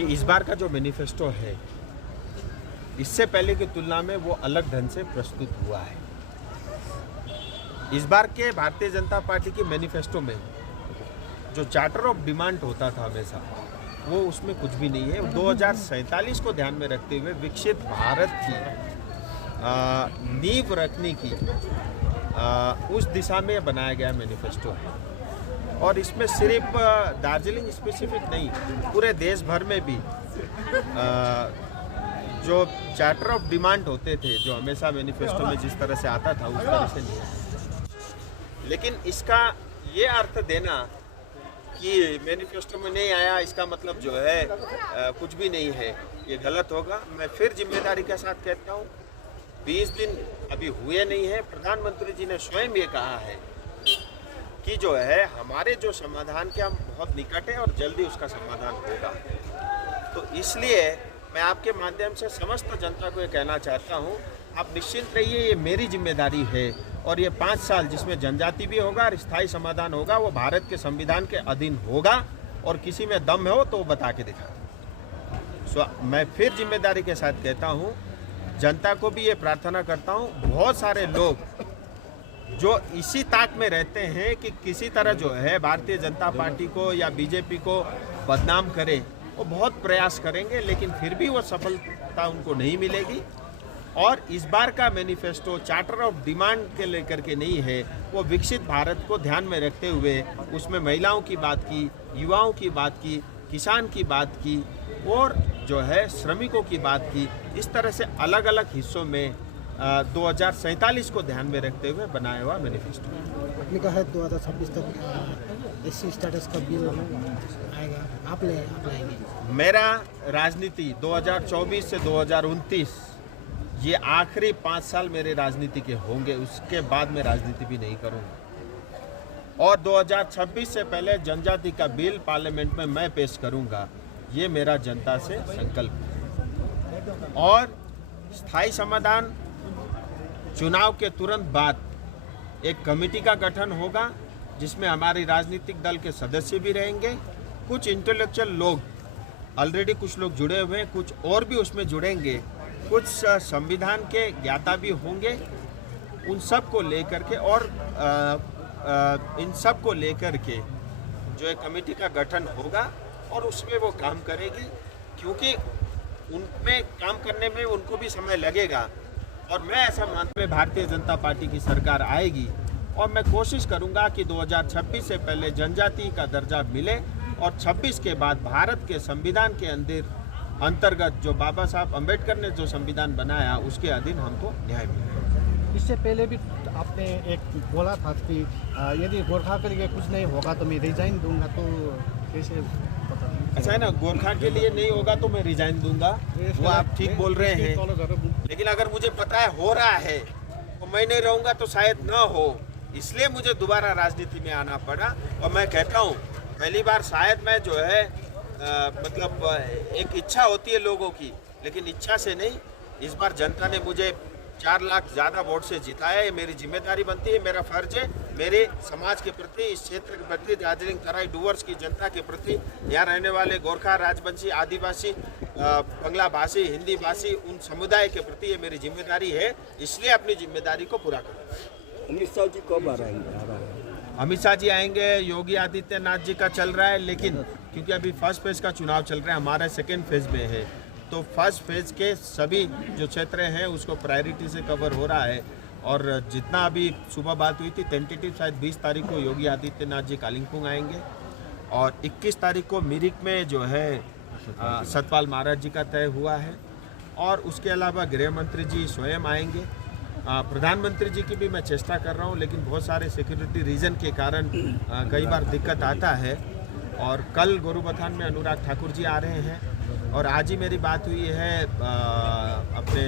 कि इस बार का जो मैनिफेस्टो है इससे पहले की तुलना में वो अलग ढंग से प्रस्तुत हुआ है। इस बार के भारतीय जनता पार्टी के मैनिफेस्टो में जो चार्टर ऑफ डिमांड होता था हमेशा, वो उसमें कुछ भी नहीं है। 2047 को ध्यान में रखते हुए विकसित भारत की नींव रखने की उस दिशा में बनाया गया मैनिफेस्टो है। और इसमें सिर्फ दार्जिलिंग स्पेसिफिक नहीं, पूरे देश भर में भी जो चार्टर ऑफ डिमांड होते थे, जो हमेशा मैनिफेस्टो में जिस तरह से आता था उस तरह से नहीं है। लेकिन इसका ये अर्थ देना कि मैनिफेस्टो में नहीं आया इसका मतलब जो है कुछ भी नहीं है, ये गलत होगा। मैं फिर जिम्मेदारी के साथ कहता हूँ, 20 दिन अभी हुए नहीं है, प्रधानमंत्री जी ने स्वयं ये कहा है कि जो है हमारे जो समाधान के हम बहुत निकट है और जल्दी उसका समाधान होगा। तो इसलिए मैं आपके माध्यम से समस्त जनता को ये कहना चाहता हूँ, आप निश्चिंत रहिए, ये मेरी जिम्मेदारी है और ये 5 साल जिसमें जनजाति भी होगा और स्थायी समाधान होगा, वो भारत के संविधान के अधीन होगा। और किसी में दम हो तो वो बता के दिखा। मैं फिर जिम्मेदारी के साथ कहता हूँ, जनता को भी ये प्रार्थना करता हूँ, बहुत सारे लोग जो इसी ताक में रहते हैं कि किसी तरह जो है भारतीय जनता पार्टी को या बीजेपी को बदनाम करें, वो बहुत प्रयास करेंगे, लेकिन फिर भी वो सफलता उनको नहीं मिलेगी। और इस बार का मैनिफेस्टो चार्टर ऑफ डिमांड के लेकर के नहीं है, वो विकसित भारत को ध्यान में रखते हुए उसमें महिलाओं की बात की, युवाओं की बात की, किसान की बात की और जो है श्रमिकों की बात की। इस तरह से अलग अलग हिस्सों में 2047 को ध्यान में रखते हुए बनाया हुआ मैनिफेस्टो। आपने कहा है 2026 तक एससी स्टेटस का बिल आएगा, आप लाएंगे? मेरा राजनीति 2024 से 2029 ये आखिरी 5 साल मेरे राजनीति के होंगे, उसके बाद मैं राजनीति भी नहीं करूंगा। और 2026 से पहले जनजाति का बिल पार्लियामेंट में मैं पेश करूंगा, ये मेरा जनता से संकल्प है। और स्थायी समाधान चुनाव के तुरंत बाद एक कमेटी का गठन होगा, जिसमें हमारे राजनीतिक दल के सदस्य भी रहेंगे, कुछ इंटेलेक्चुअल लोग ऑलरेडी कुछ लोग जुड़े हुए हैं, कुछ और भी उसमें जुड़ेंगे, कुछ संविधान के ज्ञाता भी होंगे। उन सब को लेकर के और इन सब को लेकर के जो एक कमेटी का गठन होगा और उसमें वो काम करेगी, क्योंकि उनमें काम करने में उनको भी समय लगेगा। और मैं ऐसा मानता हूं भारतीय जनता पार्टी की सरकार आएगी और मैं कोशिश करूंगा कि 2026 से पहले जनजाति का दर्जा मिले और 26 के बाद भारत के संविधान के अंतर्गत जो बाबा साहब अम्बेडकर ने जो संविधान बनाया उसके अधीन हमको न्याय मिले। इससे पहले भी आपने एक बोला था कि यदि गोरखा के लिए कुछ नहीं होगा तो मैं रिजाइन दूंगा, तो कैसे? अच्छा है ना, गोरखा के लिए नहीं होगा तो मैं रिजाइन दूंगा, वो आप ठीक बोल रहे हैं। लेकिन अगर मुझे पता है हो रहा है तो मैं नहीं रहूँगा तो शायद न हो, इसलिए मुझे दोबारा राजनीति में आना पड़ा। और मैं कहता हूँ पहली बार शायद मैं जो है मतलब एक इच्छा होती है लोगों की, लेकिन इच्छा से नहीं, इस बार जनता ने मुझे 4 लाख ज़्यादा वोट से जिताया। ये मेरी जिम्मेदारी बनती है, मेरा फर्ज है, मेरे समाज के प्रति, इस क्षेत्र के प्रति, दार्जिलिंग तराई डूवर्स की जनता के प्रति, यहाँ रहने वाले गोरखा, राजवंशी, आदिवासी, बंगला भाषी, हिंदी भाषी, उन समुदाय के प्रति ये मेरी जिम्मेदारी है, इसलिए अपनी जिम्मेदारी को पूरा करूँगा। अमित शाह जी कब आ रहे हैं? अमित शाह जी आएंगे, योगी आदित्यनाथ जी का चल रहा है, लेकिन क्योंकि अभी फर्स्ट फेज़ का चुनाव चल रहा है, हमारा सेकेंड फेज़ में है, तो फर्स्ट फेज़ के सभी जो क्षेत्र हैं उसको प्रायोरिटी से कवर हो रहा है। और जितना अभी सुबह बात हुई थी, टेंटेटिव शायद 20 तारीख को योगी आदित्यनाथ जी कालिम्पोंग आएंगे और 21 तारीख को मिरिक में जो है सतपाल महाराज जी का तय हुआ है। और उसके अलावा गृह मंत्री जी स्वयं आएंगे। प्रधानमंत्री जी की भी मैं चेष्टा कर रहा हूँ, लेकिन बहुत सारे सिक्योरिटी रीज़न के कारण कई बार दिक्कत आता है। और कल गोरुबथान में अनुराग ठाकुर जी आ रहे हैं और आज ही मेरी बात हुई है अपने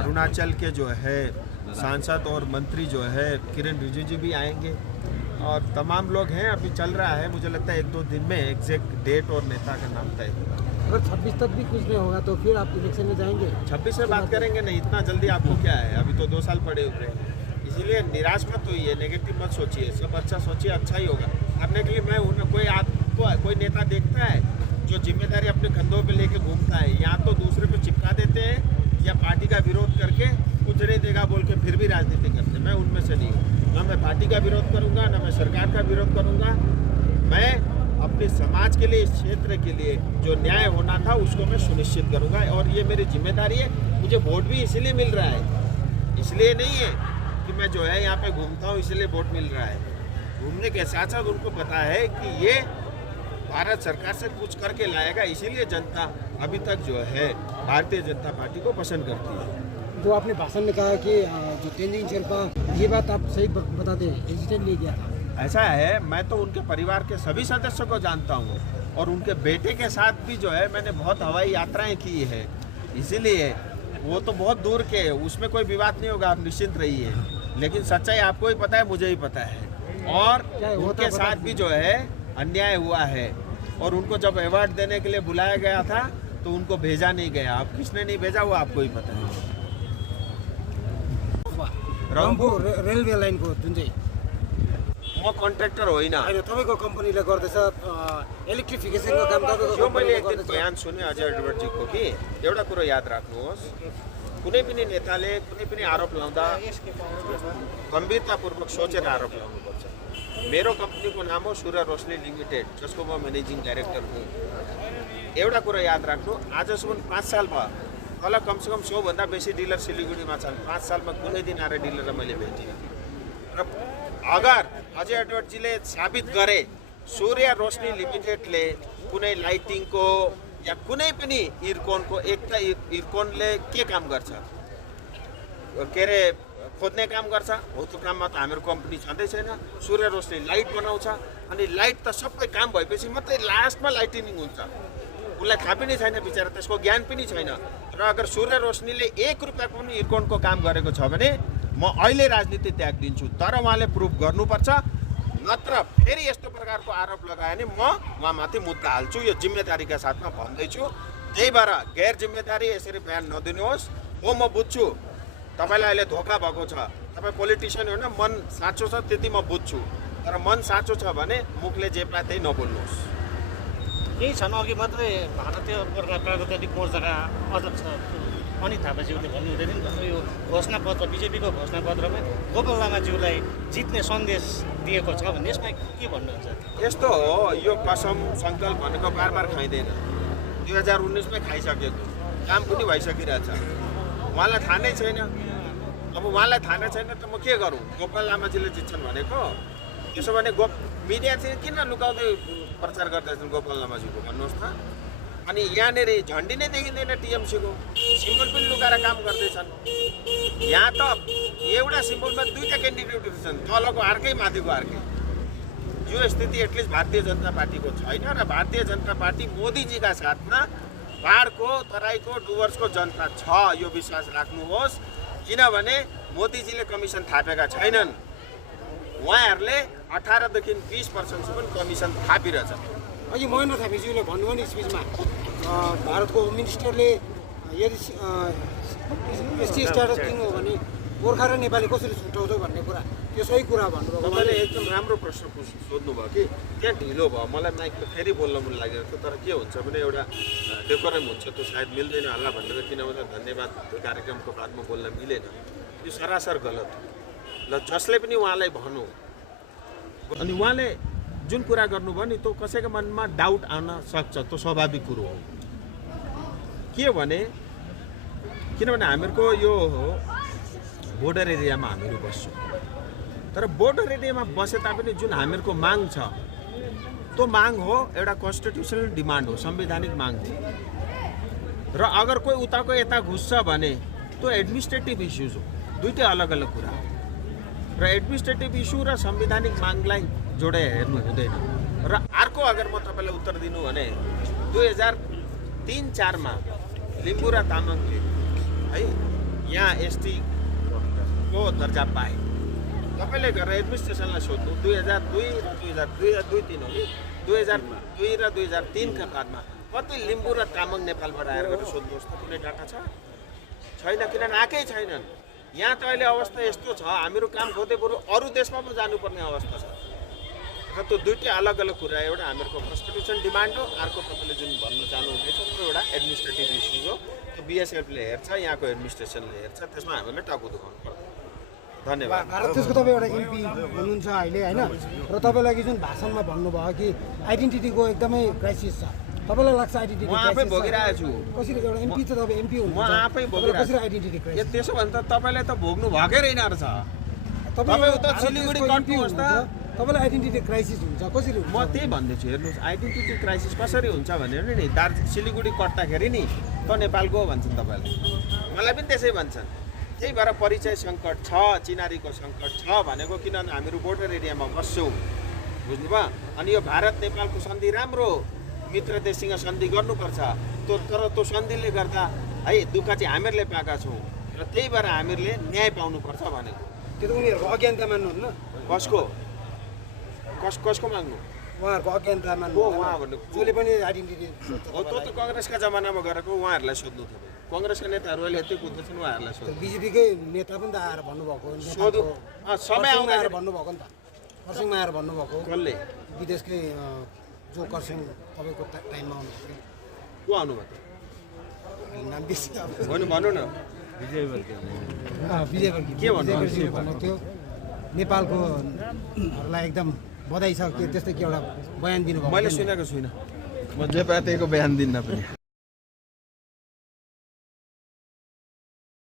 अरुणाचल के जो है सांसद और मंत्री जो है किरण रिजिजू भी आएंगे और तमाम लोग हैं। अभी चल रहा है, मुझे लगता है 1-2 दिन में एग्जैक्ट डेट और नेता का नाम तय होगा। अगर 26 तक भी कुछ नहीं होगा तो फिर आप इलेक्शन में जाएंगे? 26 में बात करेंगे, नहीं इतना जल्दी आपको क्या है, अभी तो 2 साल पड़े हुए हैं। इसीलिए निराश मत होइए, नेगेटिव मत सोचिए, सब अच्छा सोचिए, अच्छा ही होगा। करने के लिए मैं हूँ। कोई नेता देखता है जो जिम्मेदारी अपने कंधों पे लेके घूमता है, या तो दूसरे पे चिपका देते हैं या पार्टी का विरोध करके कुछ नहीं देगा बोल के फिर भी राजनीति करते हैं। मैं उनमें से नहीं हूँ। ना मैं पार्टी का विरोध करूँगा, ना मैं सरकार का विरोध करूँगा। मैं अपने समाज के लिए, इस क्षेत्र के लिए जो न्याय होना था उसको मैं सुनिश्चित करूँगा, और ये मेरी जिम्मेदारी है। मुझे वोट भी इसीलिए मिल रहा है, इसलिए नहीं है कि मैं जो है यहाँ पे घूमता हूँ इसलिए वोट मिल रहा है। घूमने के साथ साथ उनको पता है कि ये भारत सरकार से कुछ करके लाएगा, इसीलिए जनता अभी तक जो है भारतीय जनता पार्टी को पसंद करती है। जो आपने भाषण में कहा कि जो तेंजिंग शेरपा, ये बात आप सही बताते हैं, हेजिटेट नहीं किया था? ऐसा है, मैं तो उनके परिवार के सभी सदस्यों को जानता हूँ, और उनके बेटे के साथ भी जो है मैंने बहुत हवाई यात्राएं की है, इसीलिए वो तो बहुत दूर के, उसमें कोई विवाद नहीं होगा, आप निश्चिंत रहिए। लेकिन सच्चाई आपको ही पता है, मुझे ही पता है, और उनके साथ भी जो है अन्याय हुआ है, और उनको जब अवार्ड देने के लिए बुलाया गया था तो उनको भेजा नहीं गया। अब किसने नहीं भेजा वो आपको ही पता है। रम्फू रेलवे लाइनको जुन चाहिँ म कन्ट्र्याक्टर होइन। अहिले तपाईँको कम्पनीले गर्दैछ इलेक्ट्रिफिकेसनको काम तपाईँको जो मैले एक कम्पनीले दिन गर्दैछ। बयान सुने अजय एडवर्डजीको कि एउटा कुरो याद राख्नुहोस्, कुनै पनि नेताले कुनै पनि आरोप लाउँदा गम्भीरतापूर्वक सोचेर आरोप लाउनुपर्छ। मेरो कम्पनीको नाम हो सूर्य रोशनी लिमिटेड, जसको म म्यानेजिङ डाइरेक्टर हुँ। एउटा कुरो याद राख्नु, आजसम्म 5 साल भयो, तल कमसेकम 100 भन्दा बेसी डिलर सिलिगुडीमा छन्। 5 सालमा कुनै दिन आएर डिलरलाई मैले भेटिनँ। र अगर अजय एडवर्डजीले साबित गरे सूर्य रोशनी लिमिटेडले कुनै लाइटिङको या कुनै पनि इर्कोनको, एक त इर्कोनले के काम गर्छ, के अरे खोज्ने काम गर्छ हो, त्यो काममा त हाम्रो कम्पनी छँदै छैन। सूर्य रोशनी लाइट बनाउँछ, अनि लाइट त सबै काम भएपछि मात्रै लास्टमा लाइटिनिङ हुन्छ। उसलाई थाहा पनि छैन बिचरा, त्यसको ज्ञान पनि छैन। र अगर सूर्य रोशनीले 1 रुपियाँको पनि इर्कोनको काम गरेको छ भने म अहिले राजनीति त्याग दिन्छु, तर उहाँले प्रुफ गर्नुपर्छ, नत्र फेरि यस्तो प्रकारको आरोप लगायो भने म उहाँमाथि मुद्दा हाल्छु। यो जिम्मेदारीका साथमा भन्दैछु। त्यही भएर गैर जिम्मेदारी यसरी बयान नदिनुहोस्। हो, म बुझ्छु तपाईँलाई अहिले धोका भएको छ, तपाईँ पोलिटिसियन होइन, मन साँचो छ त्यति म बुझ्छु, तर मन साँचो छ भने मुखले जे पाए त्यही नबोल्नुहोस्। केही क्षण अघि मात्रै भारतीय गोर्खा प्रागतान्त्रिक मोर्चाका अध्यक्ष अनित थापाज्यूले भन्नुहुँदै थियो नि, यो घोषणापत्र, बिजेपीको घोषणापत्रमा गोपाल लामाज्यूलाई जित्ने सन्देश दिएको छ भने यसमा के भन्नुहुन्छ? यस्तो हो, यो कसम सङ्कल्प भनेको बार बार खाइँदैन। 2019मै खाइसकेको, काम पनि भइसकिरहेछ। उहाँलाई थाहा नै छैन। अब उहाँलाई थाहा नै छैन त म के गरौँ? गोपाल लामाजीले जित्छन् भनेको, त्यसो भने मिडिया चाहिँ किन लुकाउँदै प्रचार गर्दैछन् गोपाल लामाजीको भन्नुहोस् त? अनि यहाँनिर झन्डी नै देखिँदैन टिएमसीको, सिम्बल पनि लुकाएर काम गर्दैछन्। यहाँ त एउटा सिम्बलमा 2टा क्यान्डिडेटहरू छन्, तलको अर्कै माथिको अर्कै। यो स्थिति एटलिस्ट भारतीय जनता पार्टीको छैन, र भारतीय जनता पार्टी मोदीजीका साथमा पहाडको, तराईको, डुवर्सको जनता छ, यो विश्वास राख्नुहोस्। किनभने मोदीजीले कमिसन थापेका छैनन्, उहाँहरूले 18देखि 20% कमिसन थापिरहेछ। अघि महेन्द्र थापाज्यूले भन्नुभयो नि स्पिचमा, भारतको होम मिनिस्टरले यदि एसटी स्ट्याटस दिनु हो भने गोर्खा र नेपाली कसरी छुट्याउँछ भन्ने कुरा, त्यो सही कुरा भन्नुभयो। तपाईँले एकदम राम्रो प्रश्न सोध्नुभयो कि त्यहाँ ढिलो भयो। मलाई माइकमा फेरि बोल्न मन लागेको थियो, तर के हुन्छ भने एउटा डेकोरम हुन्छ, त्यो सायद मिल्दैन होला भनेर, किनभने धन्यवाद कार्यक्रमको बादमा बोल्न मिलेन। यो सरासर गलत हो। ल, जसले पनि उहाँलाई भनौँ, अनि उहाँले जुन कुरा गर्नुभयो नि, त्यो कसैको मनमा डाउट आउन सक्छ, त्यो स्वाभाविक कुरो हो। के भने, किनभने हामीहरूको यो बोर्डर एरियामा हामीहरू बस्छौँ, तर बोर्डर एरियामा बसे तापनि जुन हामीहरूको माग छ, त्यो माग हो एउटा कन्स्टिट्युसनल डिमान्ड हो, संवैधानिक माग हो। र अगर कोही उताको यता घुस्छ भने त्यो एडमिनिस्ट्रेटिभ इस्युज हो, दुईटै अलग अलग कुरा हो। र एडमिनिस्ट्रेटिभ इस्यु र संवैधानिक मागलाई जोडेर हेर्नु हुँदैन। र अर्को अगर म तपाईँलाई उत्तर दिनु भने, 2003-04मा लिम्बू र तामाङले है यहाँ एसटीको दर्जा पाए। तपाईँले गरेर एडमिनिस्ट्रेसनलाई सोध्नु, 2002 र 2003 हो कि 2002 र 2003का बादमा कति लिम्बू र तामाङ नेपालबाट आएर गरेर सोध्नुहोस् त, कुनै डाटा छ? छैन, किनभने आएकै छैनन्। यहाँ त अहिले अवस्था यस्तो छ, हामीहरू काम खोज्दै बरु अरू देशमा पनि जानुपर्ने अवस्था छ। र त्यो दुईटै अलग अलग कुरा एउटा हामीहरूको कन्स्टिट्युसन डिमान्ड हो अर्को तपाईँले जुन भन्न चाहनुहुँदैछ त्यो एउटा एडमिनिस्ट्रेटिभ इस्युज हो त्यो बिएसएफले हेर्छ यहाँको एडमिनिस्ट्रेसनले हेर्छ त्यसमा हामीले टाउको दुखाउनु पर्दैन धन्यवाद भारत देशको तपाईँ एउटा एमपी हुनुहुन्छ अहिले होइन र तपाईँलाई जुन भाषणमा भन्नुभयो कि आइडेन्टिटीको एकदमै क्राइसिस छ तपाईँलाई लाग्छ आइडेन्टिटी म आफै भोगिरहेको छु कसरी एउटा एमपी त तपाईँ एमपी हुनुहुन्छ म आफै भोगिरहेको कसरी आइडेन्टिटी छु क्राइसिस त्यसो भने त तपाईँले त भोग्नु भएकै रहेन रहेछ तपाईँ उता सिलगढी कट्नुहोस् त तपाईँलाई आइडेन्टिटी क्राइसिस हुन्छ कसरी हुन्छ म त्यही भन्दैछु हेर्नुहोस् आइडेन्टिटी क्राइसिस कसरी हुन्छ भने नि सिलगढी कट्दाखेरि नि त नेपालको हो भन्छन् तपाईँले मलाई पनि त्यसै भन्छन् त्यही भएर परिचय सङ्कट छ चिनारीको सङ्कट छ भनेको किनभने हामीहरू बोर्डर एरियामा बस्छौँ बुझ्नुभयो अनि यो भारत नेपालको सन्धि राम्रो मित्र देशसँग सन्धि गर्नुपर्छ तर त्यो सन्धिले गर्दा है दुःख चाहिँ हामीहरूले पाएका छौँ र त्यही भएर हामीहरूले न्याय पाउनुपर्छ भनेको त्यो त उनीहरूको अज्ञानता मान्नुहुन्न कसको माग्नु उहाँहरूको अज्ञानता हो मान्नु उहाँ भन्नु जसले पनि आइडेन्टिटी हो त्यो त कङ्ग्रेसका जमानामा गरेको उहाँहरूलाई सोध्नु थियो कङ्ग्रेसका नेताहरू अहिले यति कुद्दैछन् उहाँहरूलाई सोध्नु बिजेपीकै नेता पनि त आएर भन्नुभएको सोधु समय खरसाङमा आएर आउँदाखेरि भन्नुभएको नि त खरसाङमा आएर भन्नुभएको कसले विदेशकै जो खरसाङ तपाईँको टाइममा आउनुभएको को आउनुभयो त थियो नाम बिर्सिनु अब। भन्नु न विजय वर्गी के भन्नु? थियो नेपालको हरूलाई एकदम बधाई छ के त्यस्तै के एउटा बयान दिनुभएको मैले थियो नि। सुनेको छुइनँ म जे पाएँ त्यहीको बयान दिन्न पनि